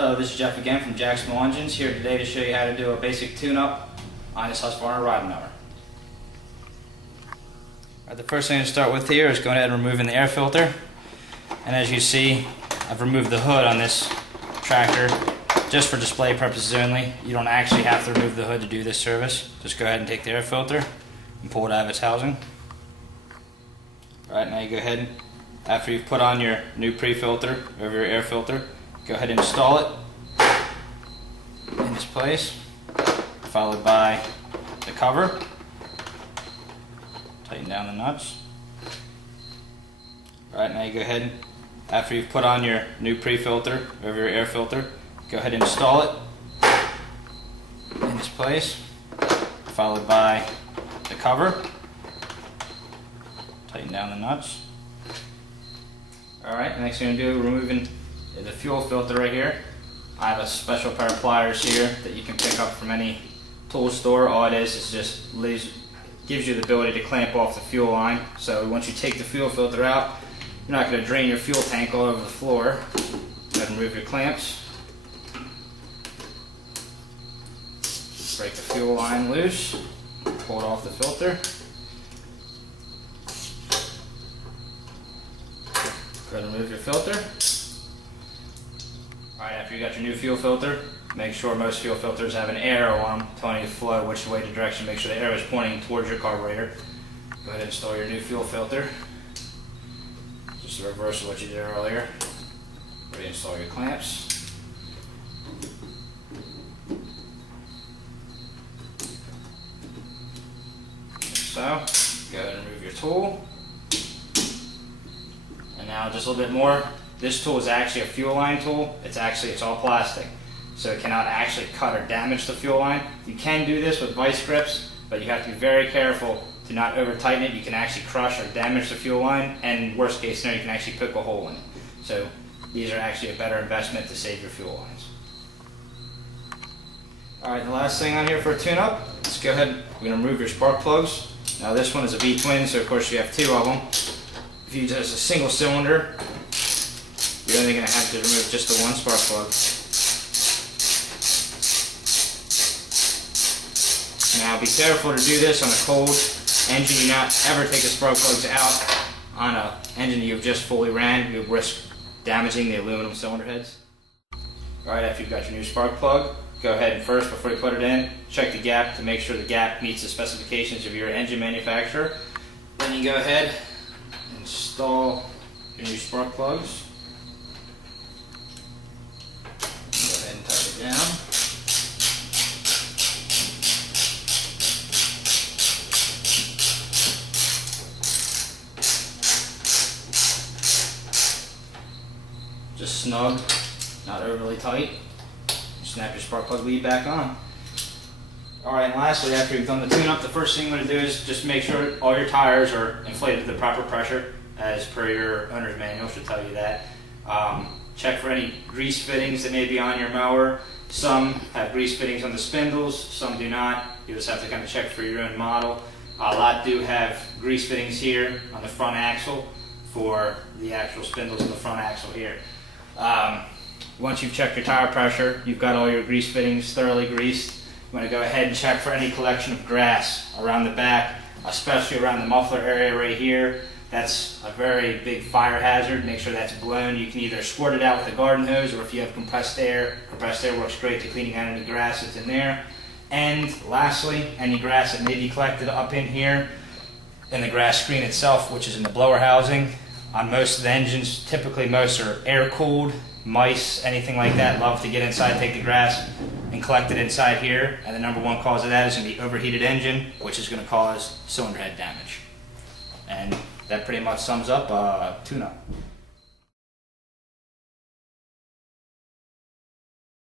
Hello, this is Jeff again from Jack's Small Engines, here today to show you how to do a basic tune-up on this Husqvarna riding mower. The first thing to start with here is going ahead and removing the air filter. And as you see, I've removed the hood on this tractor just for display purposes only. You don't actually have to remove the hood to do this service. Just go ahead and take the air filter and pull it out of its housing. Alright, now you go ahead, after you've put on your new pre-filter over your air filter, go ahead and install it in its place, followed by the cover. Tighten down the nuts. Alright, now you go ahead, after you've put on your new pre-filter over your air filter, go ahead and install it in its place, followed by the cover. Tighten down the nuts. Alright, next thing I'm going to do, removing the fuel filter right here. I have a special pair of pliers here that you can pick up from any tool store. All it is just gives you the ability to clamp off the fuel line. So once you take the fuel filter out, you're not going to drain your fuel tank all over the floor. Go ahead and remove your clamps. Break the fuel line loose. Pull it off the filter. Go ahead and remove your filter. Alright, after you got your new fuel filter, make sure most fuel filters have an arrow on them telling you to flow which way the direction. Make sure the arrow is pointing towards your carburetor. Go ahead and install your new fuel filter. Just the reverse of what you did earlier. Reinstall your clamps. So, go ahead and remove your tool. And now just a little bit more. This tool is actually a fuel line tool. It's all plastic, so it cannot actually cut or damage the fuel line. You can do this with vice grips, but you have to be very careful to not over tighten it. You can actually crush or damage the fuel line, and worst case scenario, you can actually pick a hole in it. So these are actually a better investment to save your fuel lines. Alright, the last thing on here for a tune-up, let's go ahead, we're going to remove your spark plugs. Now this one is a V-twin, so of course you have two of them. If you use it as a single cylinder, you're only going to have to remove just the one spark plug. Now be careful to do this on a cold engine. Do not ever take the spark plugs out on an engine you've just fully ran. You'll risk damaging the aluminum cylinder heads. Alright, after you've got your new spark plug, go ahead and first, before you put it in, check the gap to make sure the gap meets the specifications of your engine manufacturer. Then you go ahead and install your new spark plugs. Down. Just snug, not overly tight. Snap your spark plug lead back on. Alright, and lastly, after you've done the tune-up, the first thing you're going to do is just make sure all your tires are inflated to the proper pressure, as per your owner's manual should tell you that. Check for any grease fittings that may be on your mower. Some have grease fittings on the spindles, some do not. You just have to kind of check for your own model. A lot do have grease fittings here on the front axle for the actual spindles on the front axle here. Once you've checked your tire pressure, you've got all your grease fittings thoroughly greased, you want to go ahead and check for any collection of grass around the back, especially around the muffler area right here. That's a very big fire hazard. Make sure that's blown. You can either squirt it out with a garden hose, or if you have compressed air works great to cleaning out any grass that's in there. And lastly, any grass that may be collected up in here in the grass screen itself, which is in the blower housing. On most of the engines, typically most are air cooled. Mice, anything like that, love to get inside, take the grass and collect it inside here. And the number one cause of that is going to be overheated engine, which is going to cause cylinder head damage. And that pretty much sums up tune-up.